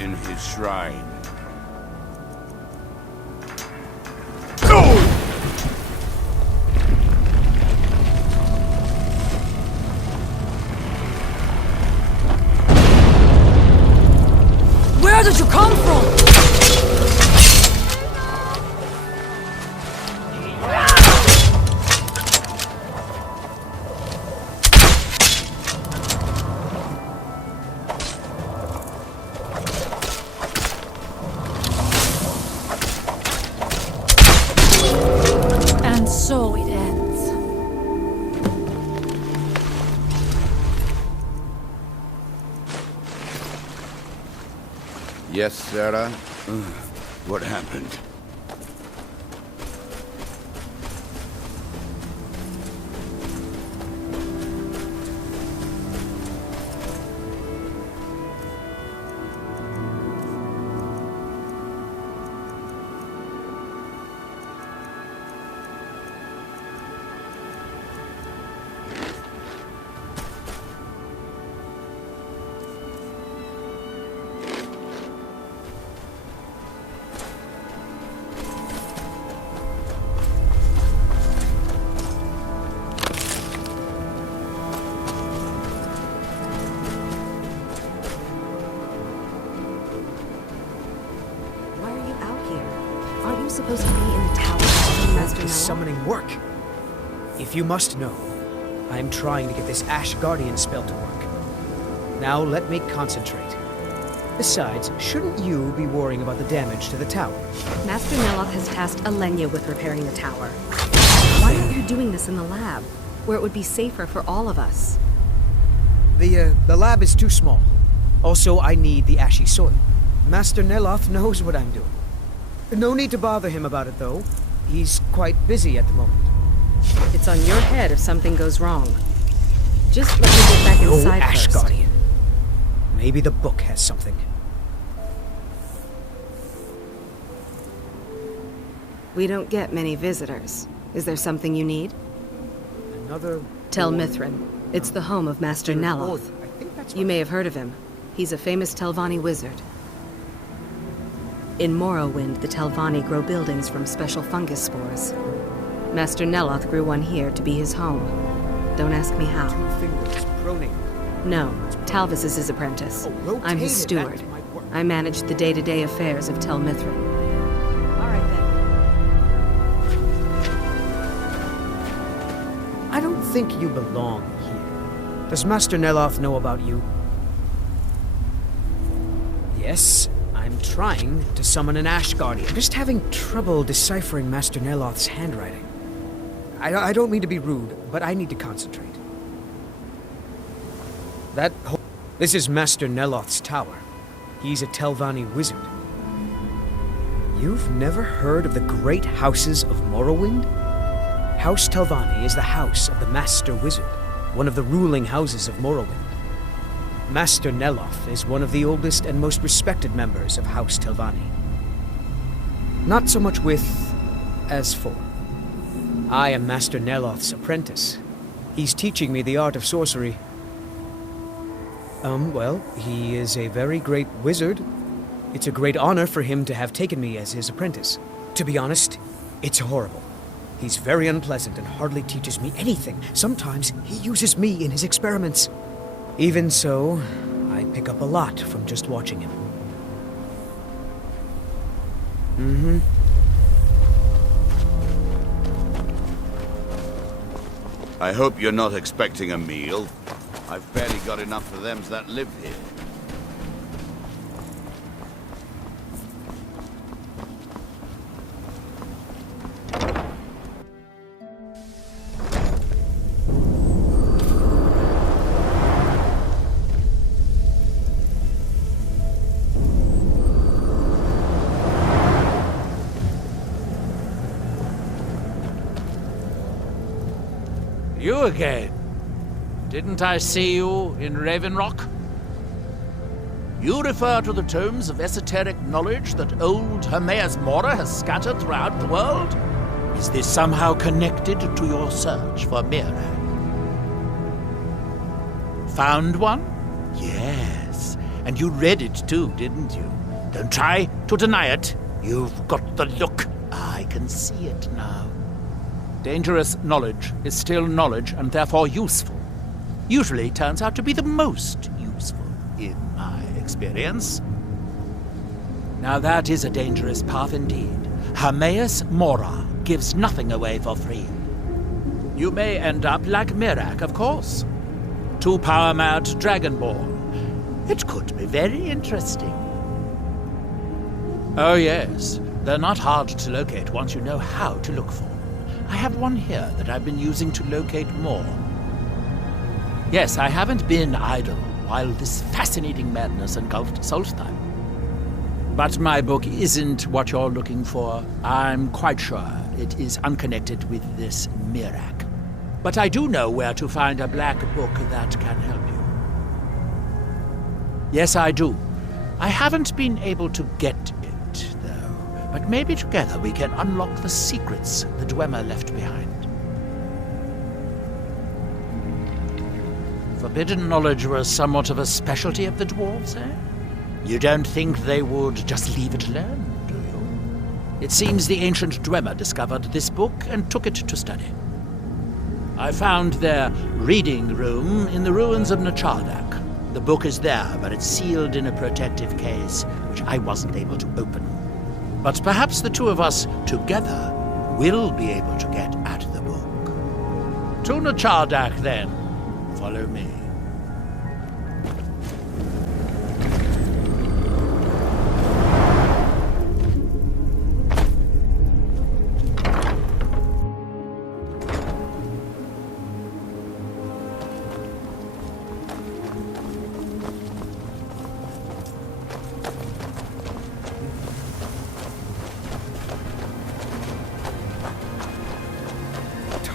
in his shrine. Where did you come from? And so it ends. Yes, Sarah? What happened? Supposed to be in the tower, Master Noah? Summoning work. If you must know, I am trying to get this Ash Guardian spell to work. Now let me concentrate. Besides, shouldn't you be worrying about the damage to the tower? Master Neloth has tasked Alenia with repairing the tower. Why aren't you doing this in the lab, where it would be safer for all of us? The lab is too small. Also, I need the ashy soil. Master Neloth knows what I'm doing. No need to bother him about it, though. He's quite busy at the moment. It's on your head if something goes wrong. Just let me get back inside Ash first. Guardian. Maybe the book has something. We don't get many visitors. Is there something you need? Another... Tel Mithrin. It's the home of Master Neloth. I think that's You may have heard of him. He's a famous Telvanni wizard. In Morrowind, the Telvanni grow buildings from special fungus spores. Master Neloth grew one here to be his home. Don't ask me how. Fingers proning. No, Talvis is his apprentice. Oh, I'm his rotated, steward. that might work. I manage the day-to-day affairs of Tel Mithrin. All right, then. I don't think you belong here. Does Master Neloth know about you? Yes, I'm trying to summon an Ash Guardian. I'm just having trouble deciphering Master Neloth's handwriting. I don't mean to be rude, but I need to concentrate. This is Master Neloth's tower. He's a Telvanni wizard. You've never heard of the great houses of Morrowind? House Telvanni is the house of the Master Wizard, one of the ruling houses of Morrowind. Master Neloth is one of the oldest and most respected members of House Telvanni. Not so much with as for. I am Master Neloth's apprentice. He's teaching me the art of sorcery. Well, he is a very great wizard. It's a great honor for him to have taken me as his apprentice. To be honest, it's horrible. He's very unpleasant and hardly teaches me anything. Sometimes he uses me in his experiments. Even so, I pick up a lot from just watching him. I hope you're not expecting a meal. I've barely got enough for them that live here. You again? Didn't I see you in Ravenrock? You refer to the tomes of esoteric knowledge that old Hermaeus Mora has scattered throughout the world? Is this somehow connected to your search for Mirag? Found one? Yes. And you read it too, didn't you? Don't try to deny it. You've got the look. I can see it now. Dangerous knowledge is still knowledge and therefore useful. Usually turns out to be the most useful, in my experience. Now that is a dangerous path indeed. Hermaeus Mora gives nothing away for free. You may end up like Mirak, of course. 2 power-mad Dragonborn. It could be very interesting. Oh yes, they're not hard to locate once you know how to look for them. I have one here that I've been using to locate more. Yes, I haven't been idle while this fascinating madness engulfed Solstheim. But my book isn't what you're looking for. I'm quite sure it is unconnected with this Mirak. But I do know where to find a black book that can help you. Yes, I do. I haven't been able to get it, though. But maybe together we can unlock the secrets the Dwemer left behind. Forbidden knowledge was somewhat of a specialty of the dwarves, eh? You don't think they would just leave it alone, do you? It seems the ancient Dwemer discovered this book and took it to study. I found their reading room in the ruins of Nachardak. The book is there, but it's sealed in a protective case, which I wasn't able to open. But perhaps the two of us together will be able to get at the book. To Nachardak, then. Follow me.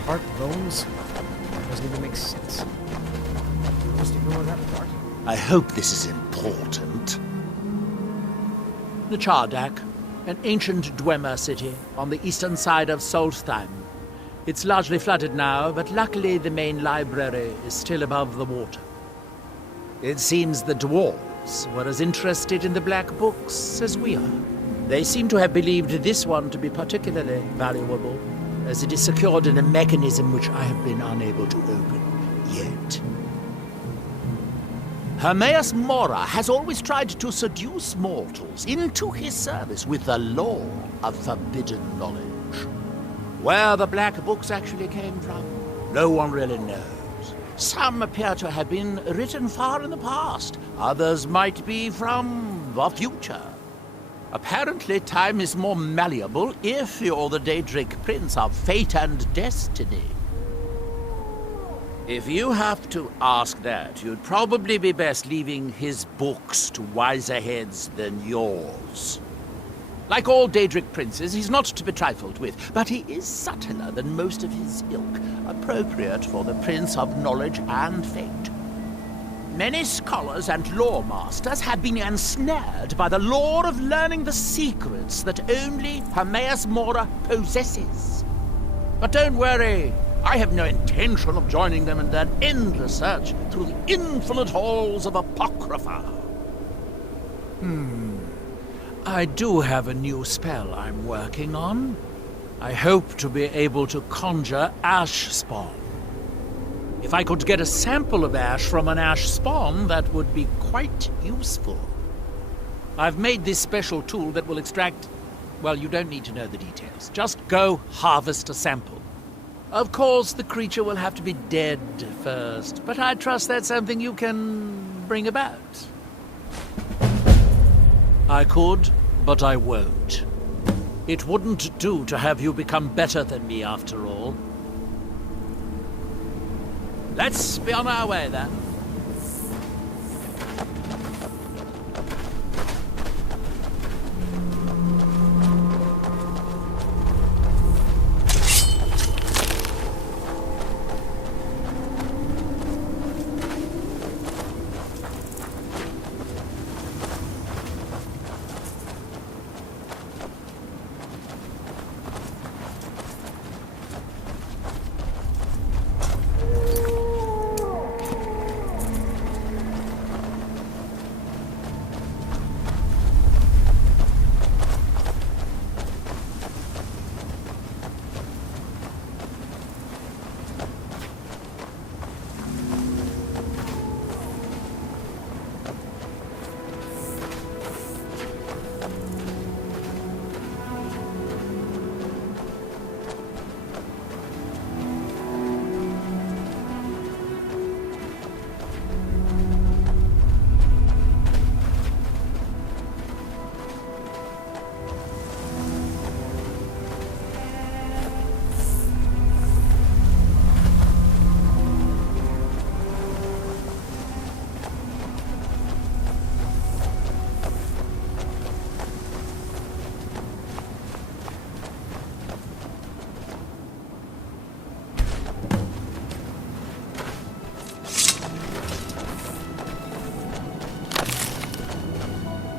Tart bones? Doesn't even make sense. Just ignore that part. I hope this is important. Nachardak, an ancient Dwemer city on the eastern side of Solstheim. It's largely flooded now, but luckily the main library is still above the water. It seems the dwarves were as interested in the black books as we are. They seem to have believed this one to be particularly valuable, as it is secured in a mechanism which I have been unable to open yet. Hermaeus Mora has always tried to seduce mortals into his service with the lore of forbidden knowledge. Where the black books actually came from, no one really knows. Some appear to have been written far in the past, others might be from the future. Apparently, time is more malleable if you're the Daedric Prince of Fate and Destiny. If you have to ask that, you'd probably be best leaving his books to wiser heads than yours. Like all Daedric princes, he's not to be trifled with, but he is subtler than most of his ilk, appropriate for the Prince of Knowledge and Fate. Many scholars and lore masters have been ensnared by the lore of learning the secrets that only Hermaeus Mora possesses. But don't worry, I have no intention of joining them in their endless search through the infinite halls of Apocrypha. I do have a new spell I'm working on. I hope to be able to conjure ash spawn. If I could get a sample of ash from an ash spawn, that would be quite useful. I've made this special tool that will extract... Well, you don't need to know the details. Just go harvest a sample. Of course, the creature will have to be dead first, but I trust that's something you can bring about. I could, but I won't. It wouldn't do to have you become better than me, after all. Let's be on our way, then.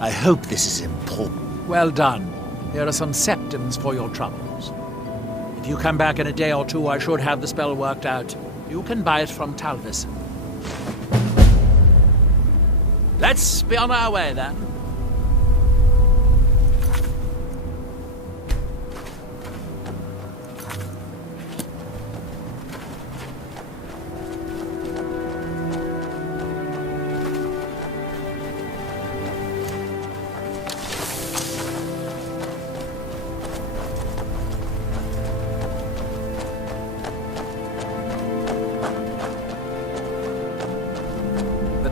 I hope this is important. Well done. Here are some septums for your troubles. If you come back in a day or two, I should have the spell worked out. You can buy it from Talvis. Let's be on our way, then.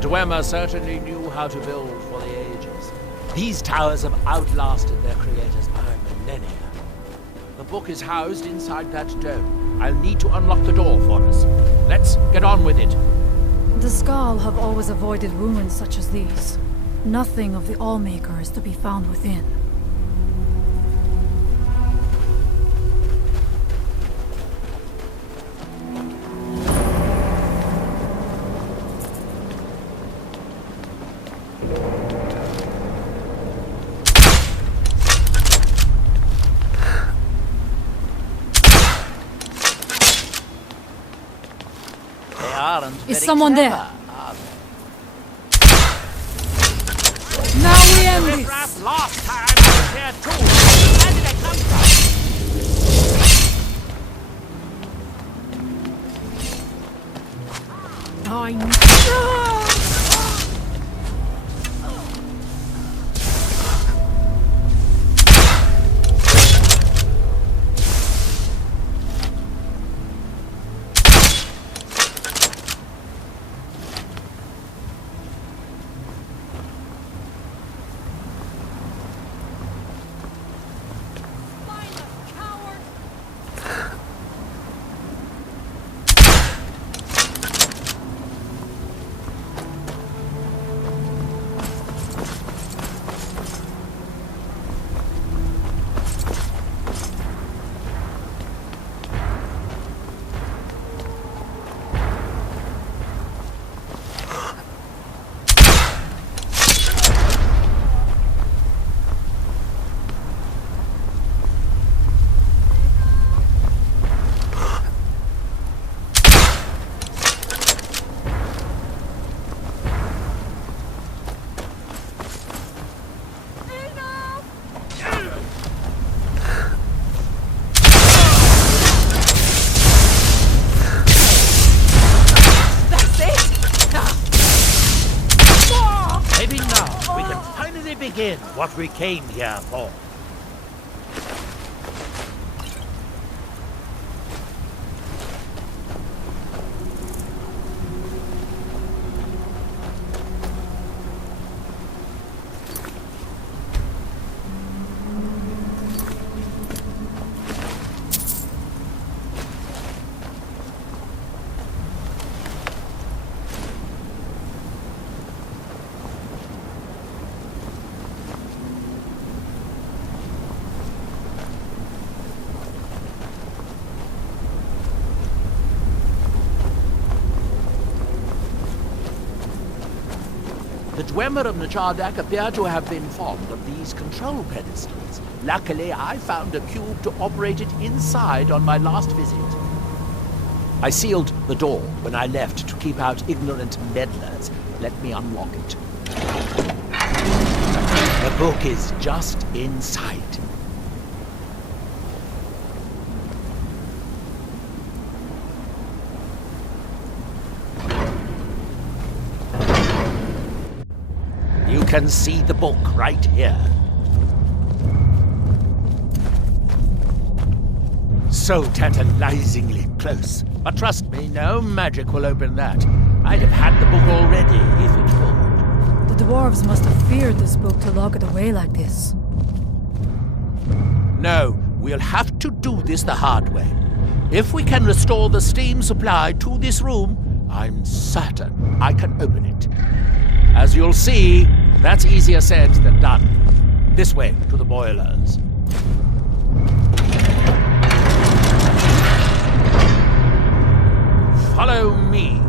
Dwemer certainly knew how to build for the ages. These towers have outlasted their creators by millennia. The book is housed inside that dome. I'll need to unlock the door for us. Let's get on with it. The Skal have always avoided ruins such as these. Nothing of the Allmaker is to be found within. Is someone there? Now we end this! Last time I was here too. Where did it come from? I know. Begin what we came here for. The Dwemer of Nachardak appear to have been fond of these control pedestals. Luckily, I found a cube to operate it inside on my last visit. I sealed the door when I left to keep out ignorant meddlers. Let me unlock it. The book is just inside. You can see the book right here. So tantalizingly close. But trust me, no magic will open that. I'd have had the book already if it would. The dwarves must have feared this book to lock it away like this. No, we'll have to do this the hard way. If we can restore the steam supply to this room, I'm certain I can open it. As you'll see, that's easier said than done. This way, to the boilers. Follow me.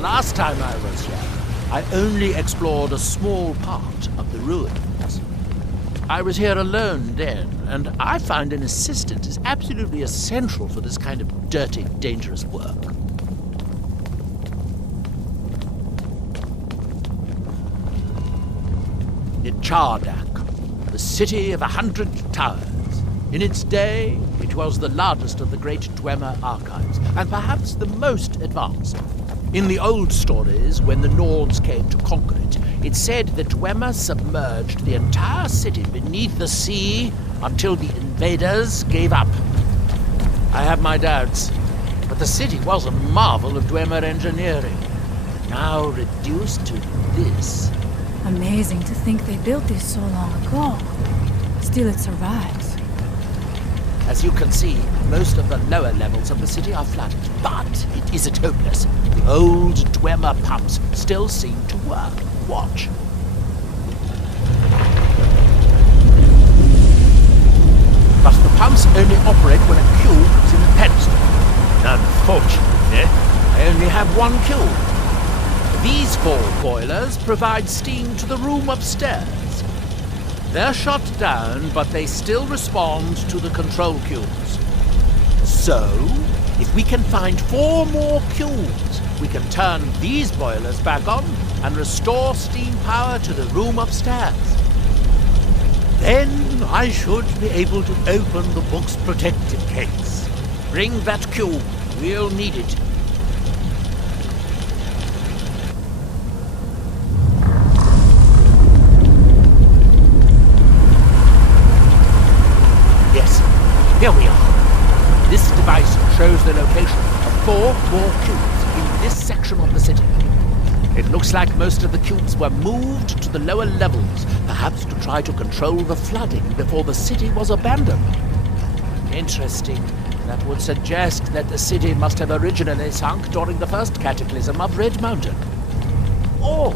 last time I was here, I only explored a small part of the ruins. I was here alone then, and I find an assistant is absolutely essential for this kind of dirty, dangerous work. Nichardak, the city of 100 towers. In its day, it was the largest of the great Dwemer archives, and perhaps the most advanced. In the old stories, when the Nords came to conquer it, it's said that Dwemer submerged the entire city beneath the sea until the invaders gave up. I have my doubts, but the city was a marvel of Dwemer engineering, now reduced to this. Amazing to think they built this so long ago. Still it survives. As you can see, most of the lower levels of the city are flooded, but it isn't hopeless. The old Dwemer pumps still seem to work. Watch. But the pumps only operate when a cube is in the pedestal. Unfortunately, I only have one cube. These 4 boilers provide steam to the room upstairs. They're shut down, but they still respond to the control cubes. So, if we can find 4 more cubes, we can turn these boilers back on and restore steam power to the room upstairs. Then I should be able to open the book's protective case. Bring that cube. We'll need it. Here we are. This device shows the location of 4 more cubes in this section of the city. It looks like most of the cubes were moved to the lower levels, perhaps to try to control the flooding before the city was abandoned. Interesting. That would suggest that the city must have originally sunk during the first cataclysm of Red Mountain. Or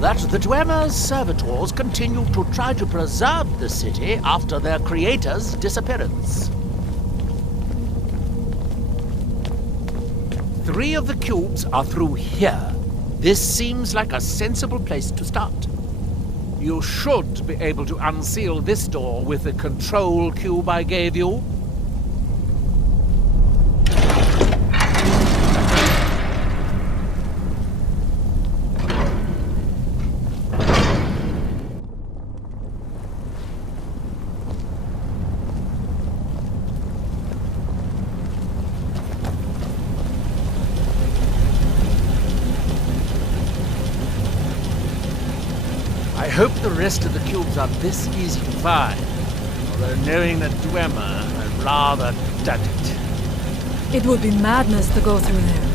that the Dwemer's servitors continued to try to preserve the city after their creator's disappearance. 3 of the cubes are through here. This seems like a sensible place to start. You should be able to unseal this door with the control cube I gave you. I hope the rest of the cubes are this easy to find, although knowing that Dwemer, I'd rather doubt it. It would be madness to go through there.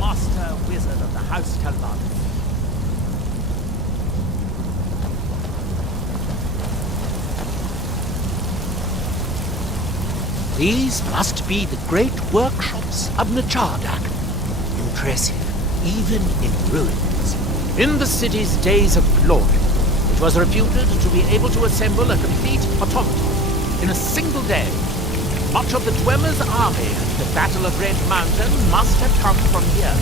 Master wizard of the House Talvan. These must be the great workshops of Nichardak. Impressive, even in ruins. In the city's days of glory, it was reputed to be able to assemble a complete automaton in a single day. Much of the Dwemer's army at the Battle of Red Mountain must have come from here.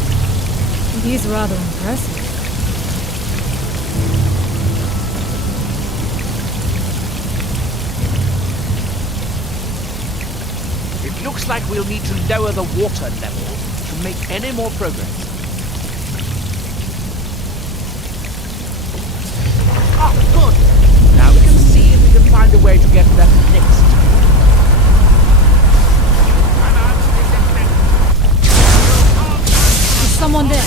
It is rather impressive. It looks like we'll need to lower the water level to make any more progress. Oh, good! Now we can see if we can find a way to get that next. Is someone there?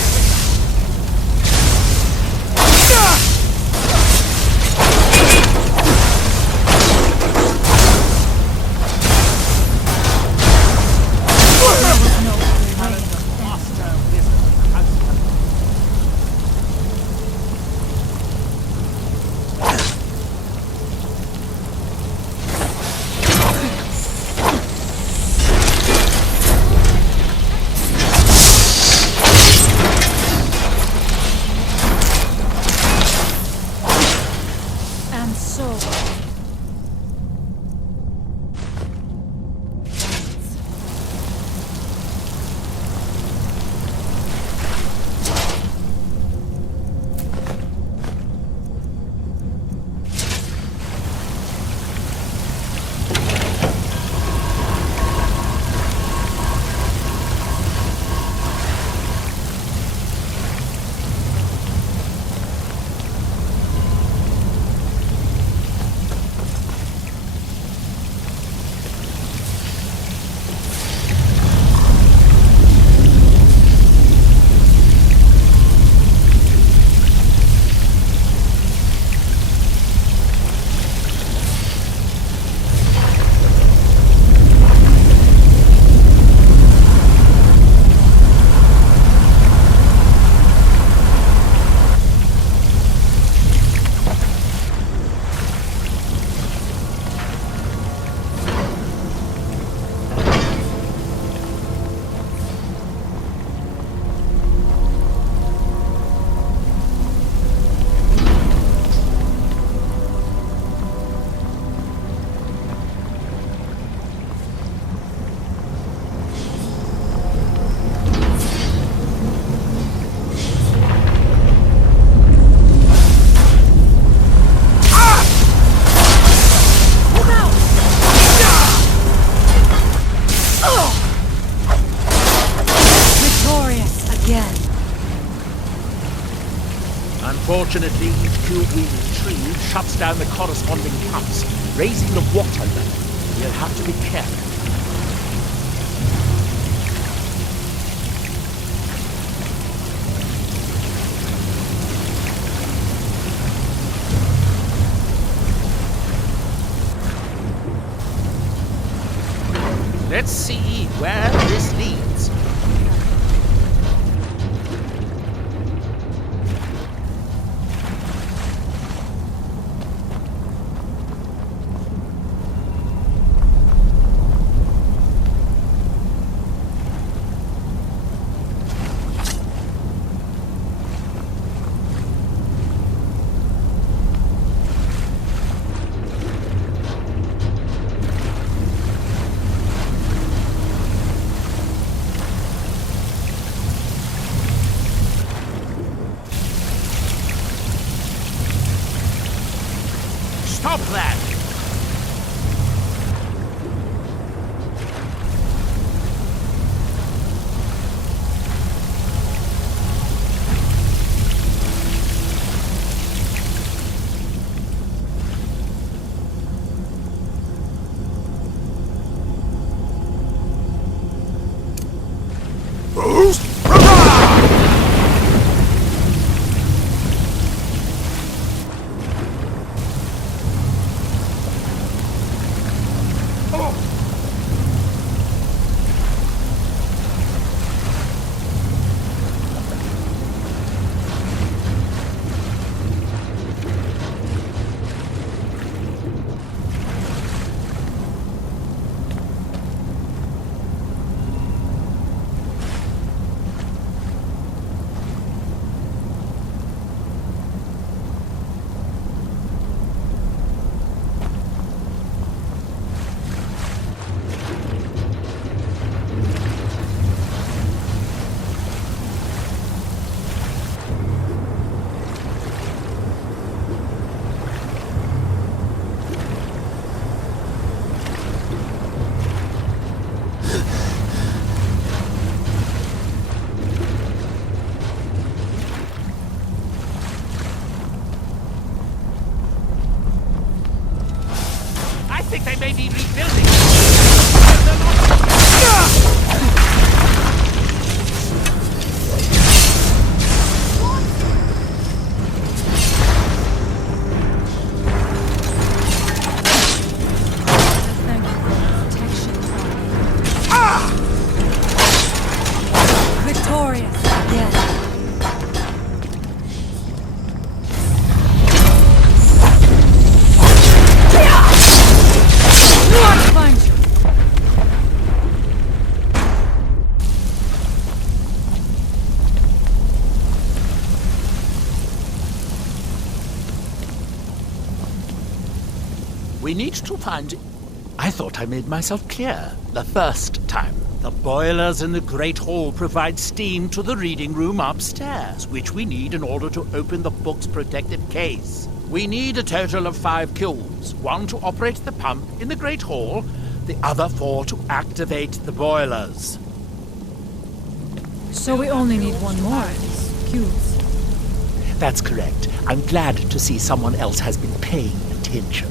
Fortunately, each cube we retrieve shuts down the corresponding pumps, raising the water level. We'll have to be careful. Let's see where this leads. Stop that! I think they may be rebuilding. Thank you for the protection. Victorious. Yes. We need to find... I thought I made myself clear the first time. The boilers in the Great Hall provide steam to the reading room upstairs, which we need in order to open the book's protective case. We need a total of 5 kilns, 1 to operate the pump in the Great Hall, the other 4 to activate the boilers. So we only need 1 more of these cubes. That's correct. I'm glad to see someone else has been paying attention.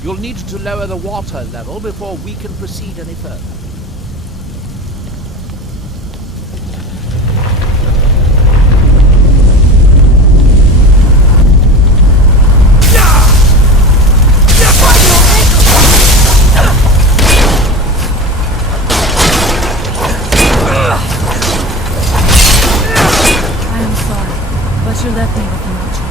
You'll need to lower the water level before we can proceed any further. But you left me with no choice.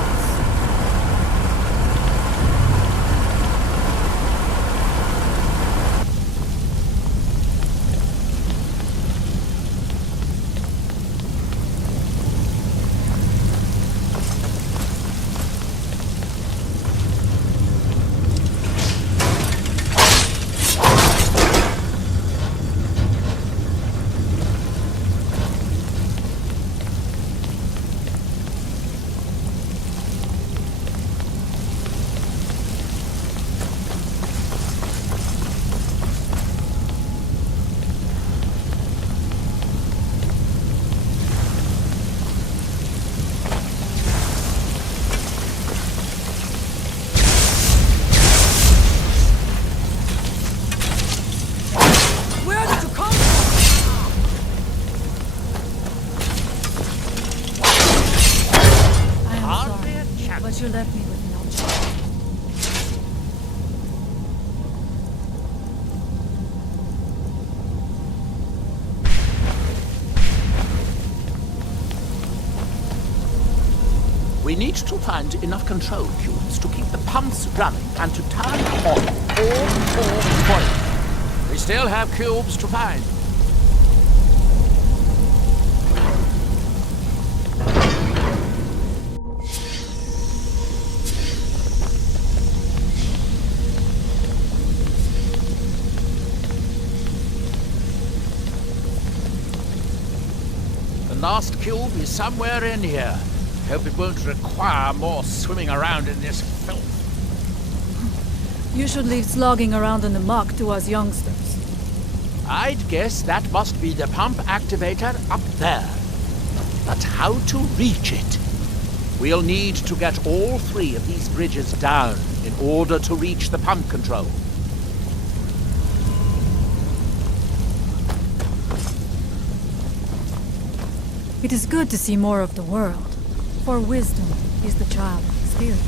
But you left me with no choice. We need to find enough control cubes to keep the pumps running and to turn on all four boilers. We still have cubes to find. The last cube is somewhere in here. Hope it won't require more swimming around in this filth. You should leave slogging around in the muck to us youngsters. I'd guess that must be the pump activator up there. But how to reach it? We'll need to get all three of these bridges down in order to reach the pump control. It is good to see more of the world, for wisdom is the child of experience.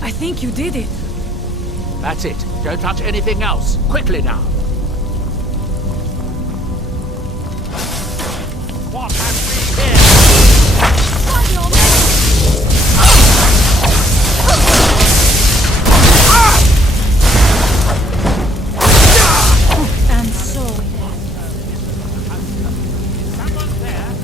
I think you did it. That's it. Don't touch anything else. Quickly now. What have we here? And so it Someone there?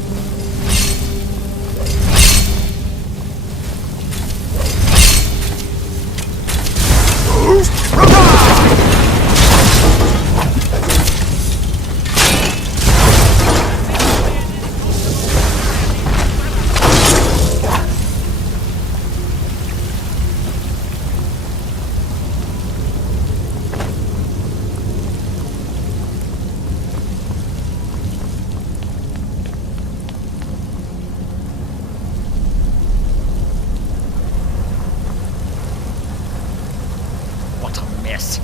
What a mess.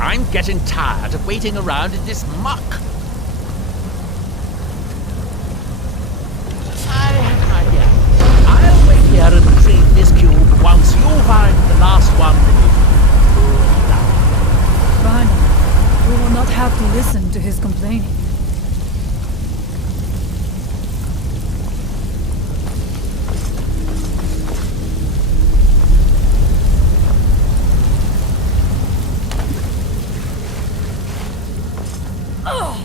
I'm getting tired of waiting around in this muck. I have an idea. I'll wait here and retrieve this cube once you find the last one. Fine. We will not have to listen to his complaining. Ugh!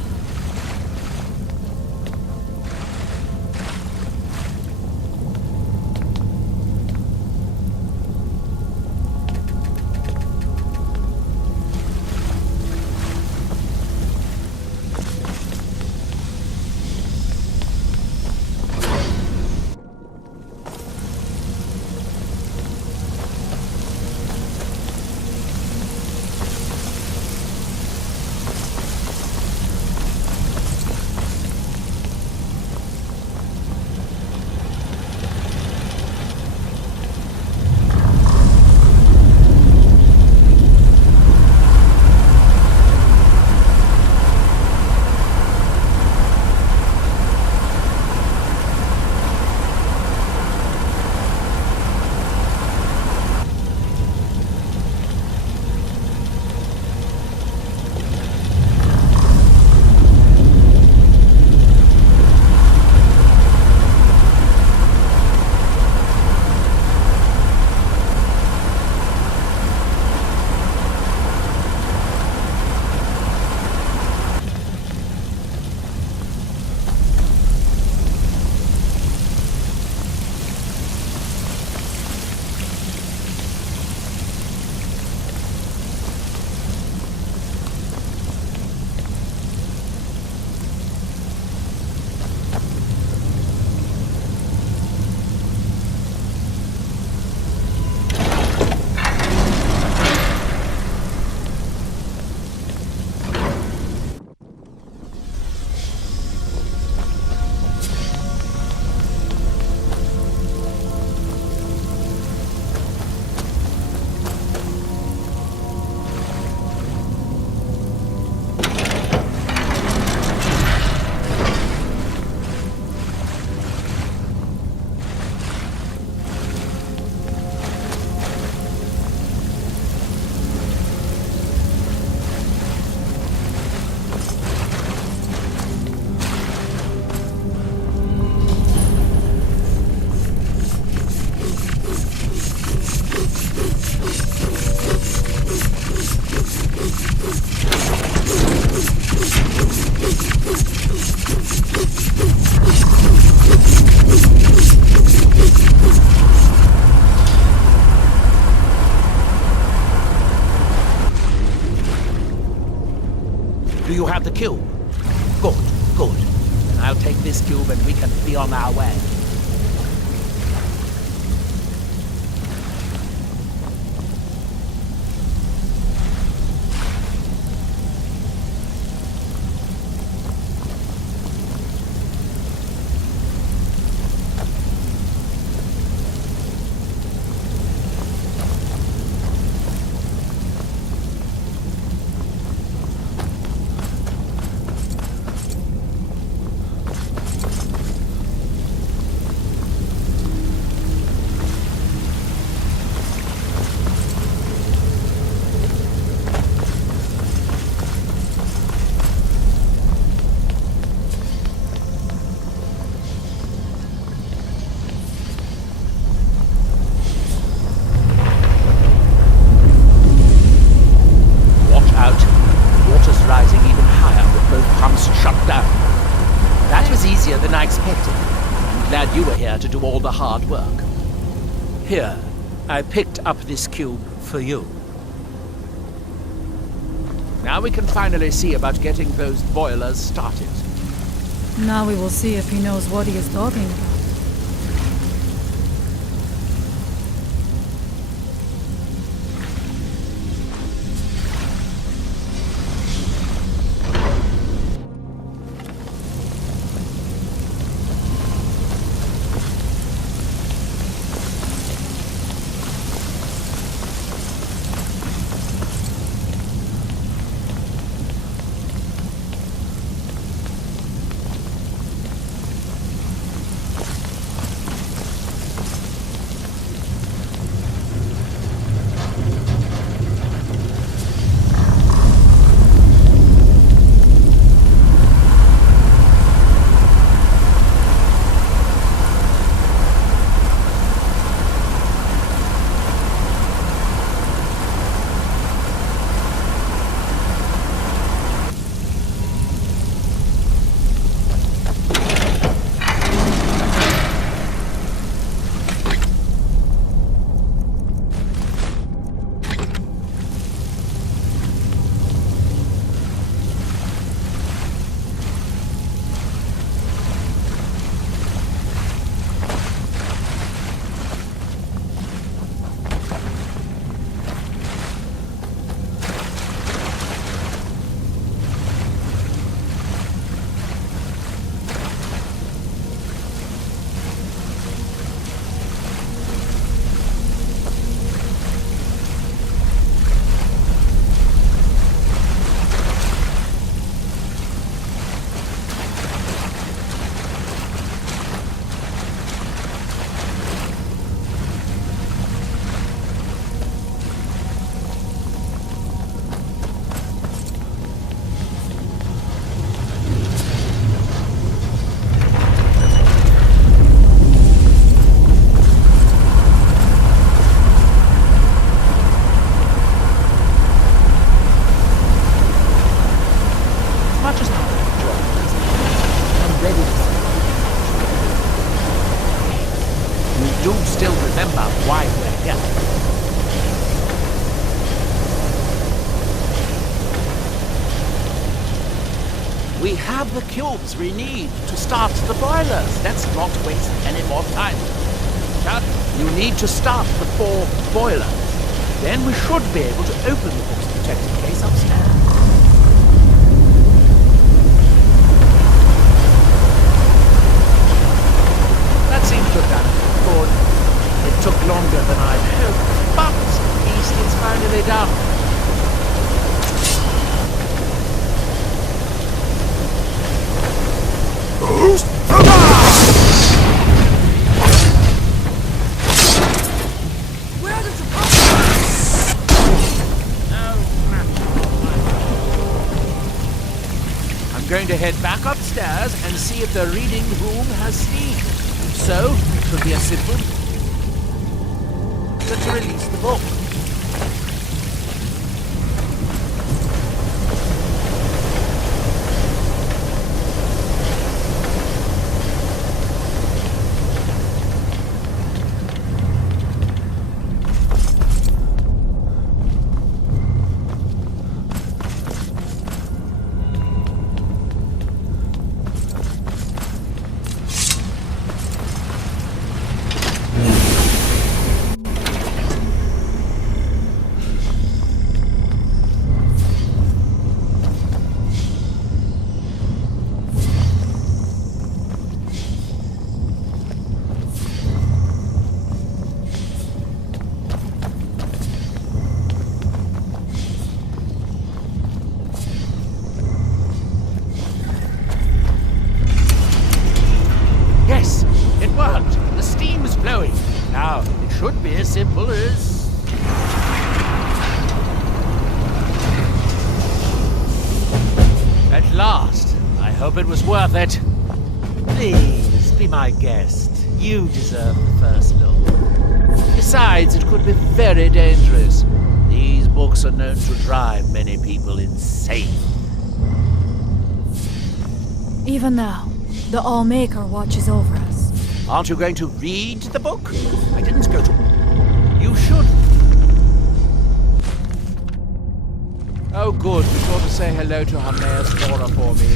have the cube? Good, good. Then I'll take this cube and we can be on our way. To do all the hard work. Here, I picked up this cube for you. Now we can finally see about getting those boilers started. Now we will see if he knows what he is talking about. We have the cubes we need to start the boilers. Let's not waste any more time. Chad, you need to start the 4 boilers. Then we should be able to open the book's protected case upstairs. That seems to have done it. Good. It took longer than I'd hoped, but at least it's finally done. I'm going to head back upstairs and see if the reading room has steam. So, it should be a simple to release the book. Now, it should be as simple as... At last. I hope it was worth it. Please, be my guest. You deserve the first look. Besides, it could be very dangerous. These books are known to drive many people insane. Even now, the All-Maker watches over us. Aren't you going to read the book? I didn't go to... You should. Oh, good. Be sure to say hello to Hermaeus Mora for me.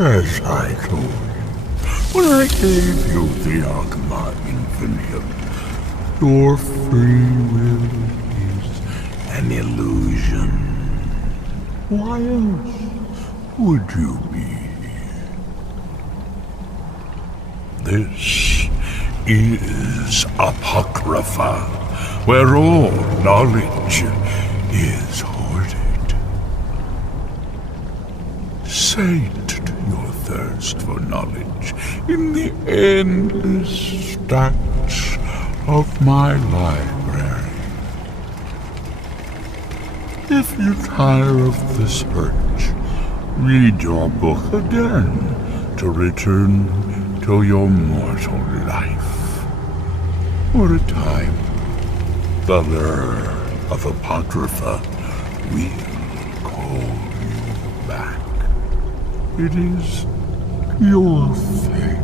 As I told you, when I gave you the Agma Infinium, your free will is an illusion. Why else would you be here? This is Apocrypha, where all knowledge is hoarded. Sate your thirst for knowledge in the endless stacks of my library. If you tire of the search, read your book again to return to your mortal life. For a time, the lure of Apocrypha will call you back. It is your fate.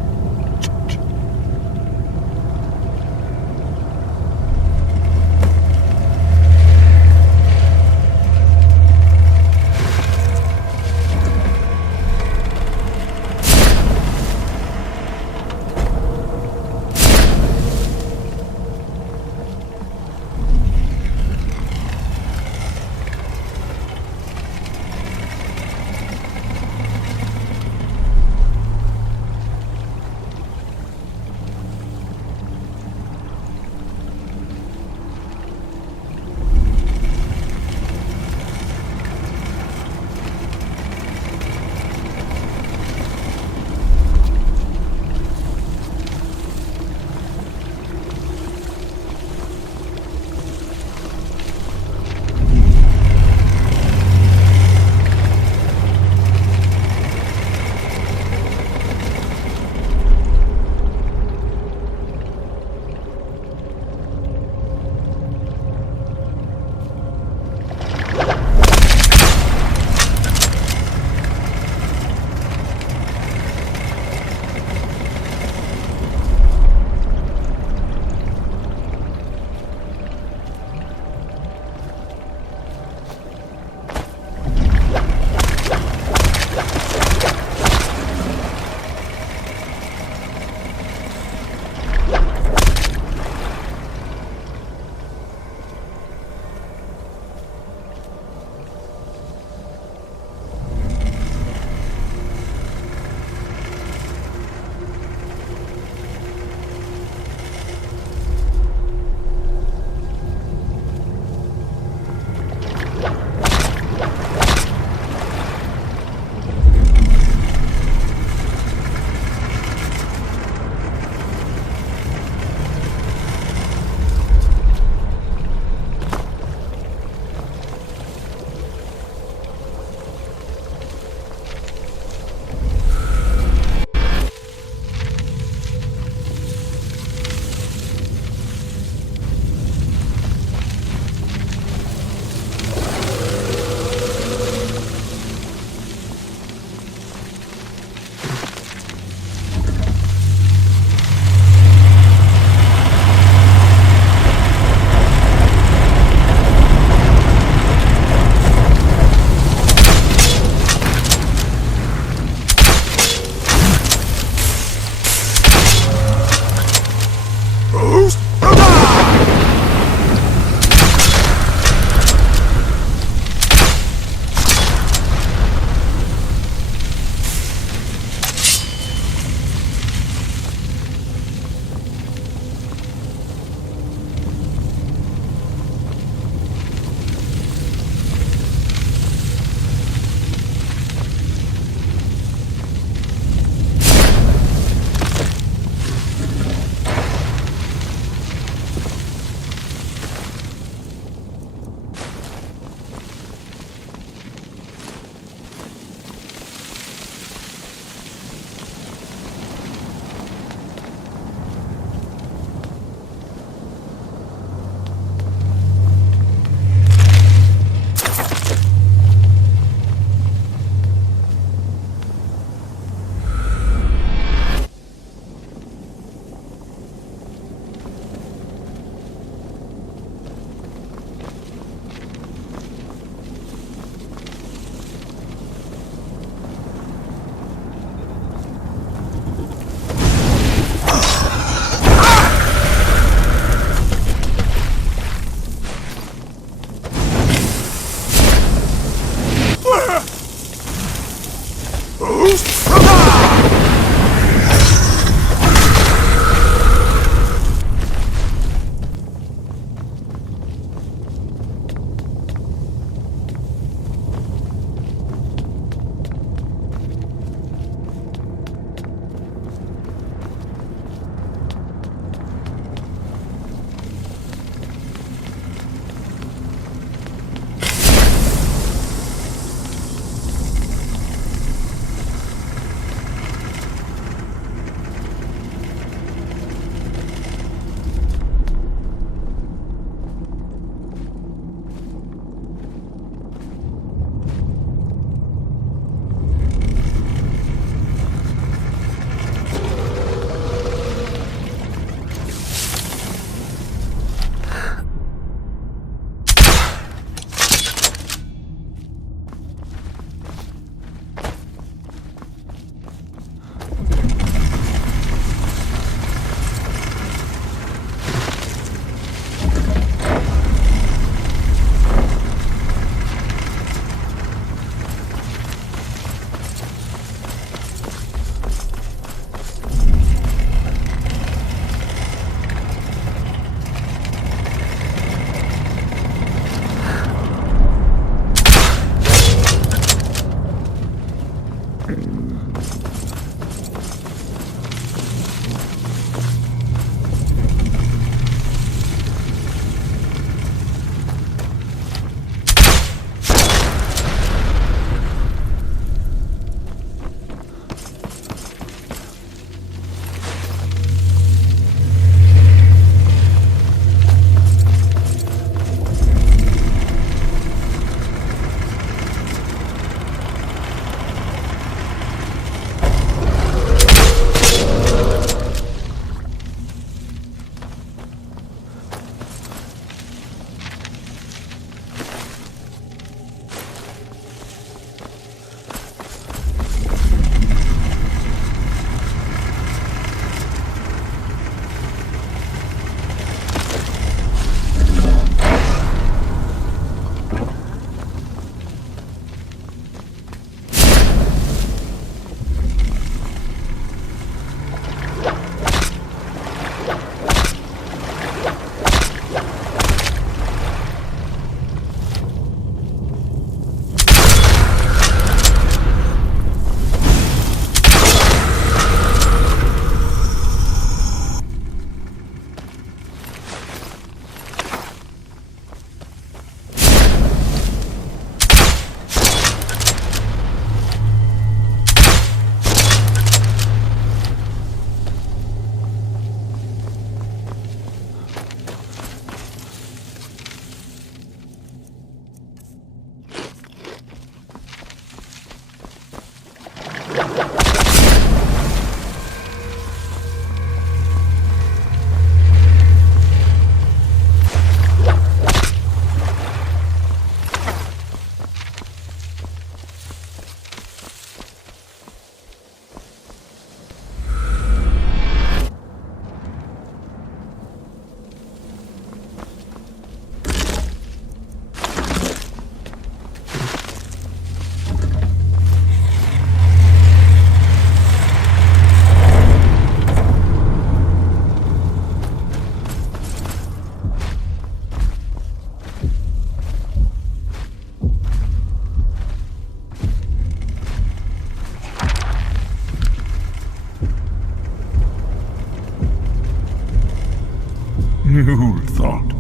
You thought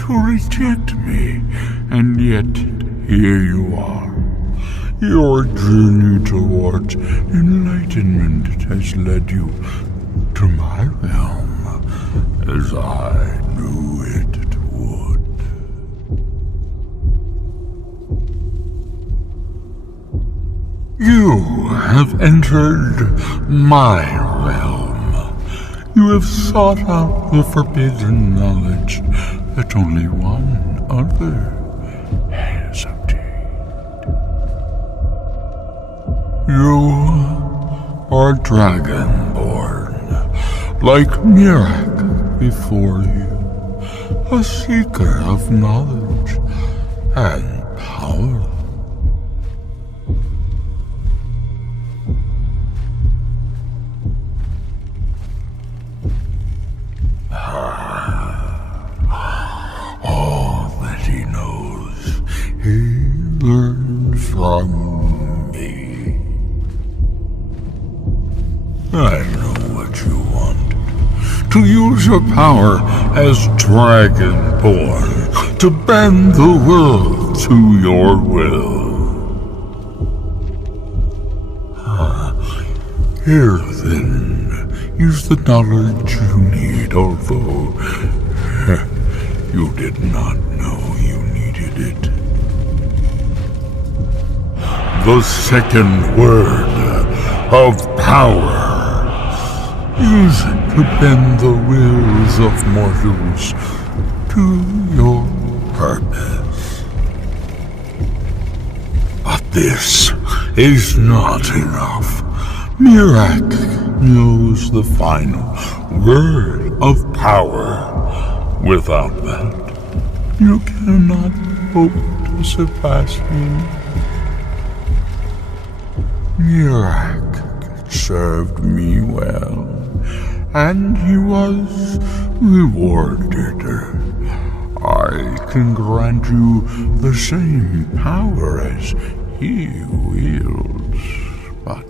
to reject me, and yet here you are. Your journey towards enlightenment has led you to my realm, as I knew it would. You have entered my realm. You have sought out the forbidden knowledge that only one other has obtained. You are Dragonborn, like Mirak before you, a seeker of knowledge and power. to use your power as Dragonborn to bend the world to your will. Here, then, is the knowledge you need, although you did not know you needed it. The second word of power. Use it to bend the wills of mortals to your purpose. But this is not enough. Mirak knows the final word of power. Without that, you cannot hope to surpass him. Mirak served me well, and he was rewarded. I can grant you the same power as he wields, but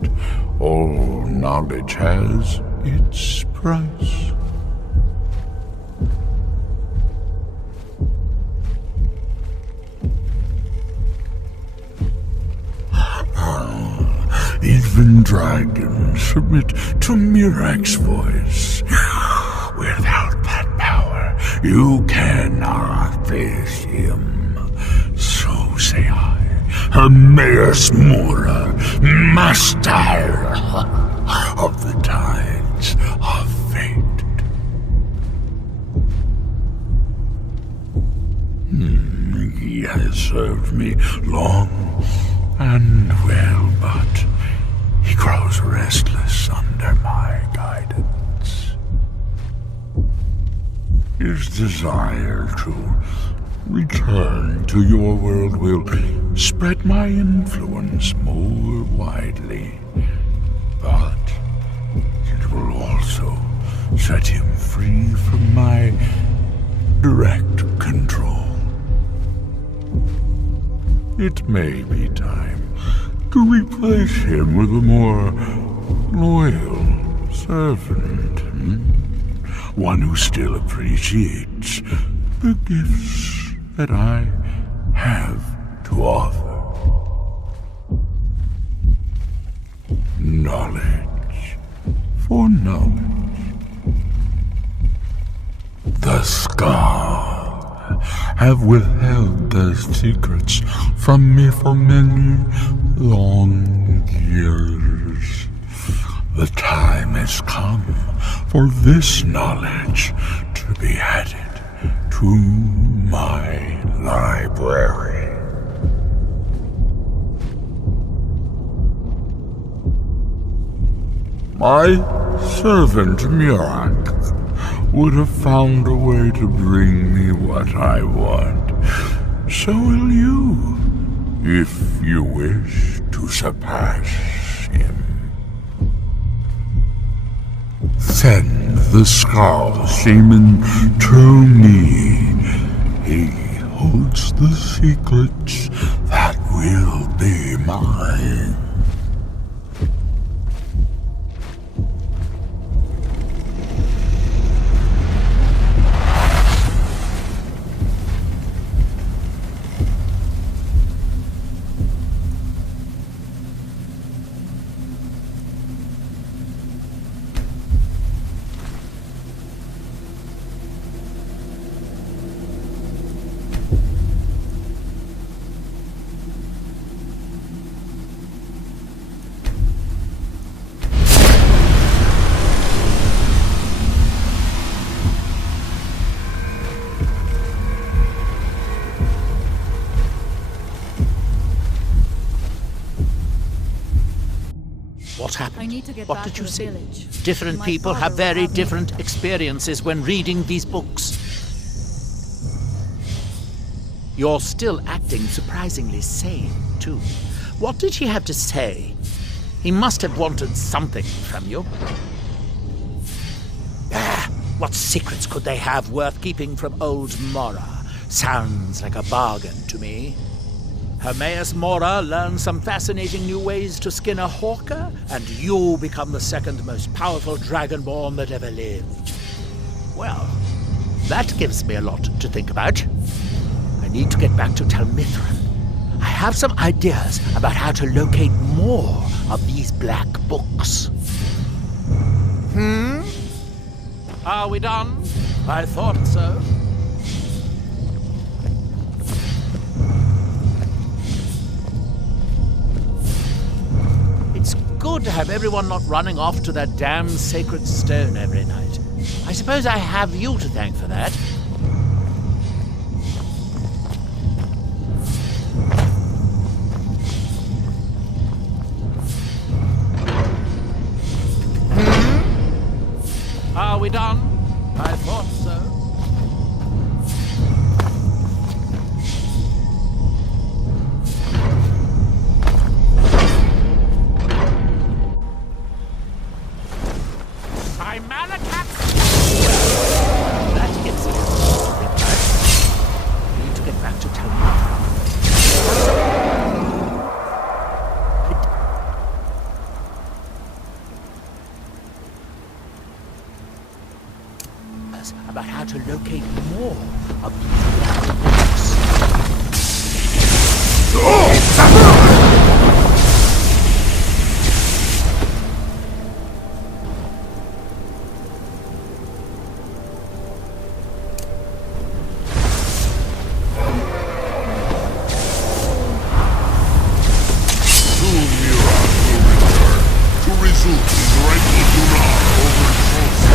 all knowledge has its price. Even dragons submit to Mirak's voice. Without that power, you cannot face him. So say I, Hermaeus Mora, master of the tides of fate. He has served me long and well, but he grows restless under my guidance. His desire to return to your world will spread my influence more widely, but it will also set him free from my direct control. It may be time to replace him with a more loyal servant. One who still appreciates the gifts that I have to offer. Knowledge for knowledge. The Scar have withheld their secrets from me for many long years. The time has come for this knowledge to be added to my library. My servant Mirak would have found a way to bring me what I want. So will you, if you wish to surpass him. Send the Skull Shaman to me. He holds the secrets that will be mine. What happened? I need to get What back did to you the see? village. Different My people father have will very have me different there. experiences when reading these books. You're still acting surprisingly sane, too. What did he have to say? He must have wanted something from you. What secrets could they have worth keeping from old Mora? Sounds like a bargain to me. Hermaeus Mora learns some fascinating new ways to skin a hawker, and you become the second most powerful Dragonborn that ever lived. Well, that gives me a lot to think about. I need to get back to Tel Mithril. I have some ideas about how to locate more of these black books. Are we done? I thought so. It's good to have everyone not running off to that damn sacred stone every night. I suppose I have you to thank for that. Are we done? I thought so. By Malakat! That gets me. I need to get back to town. About how to locate more of these black books. Soon Miran will return to resume his rightful Dunar over Troll's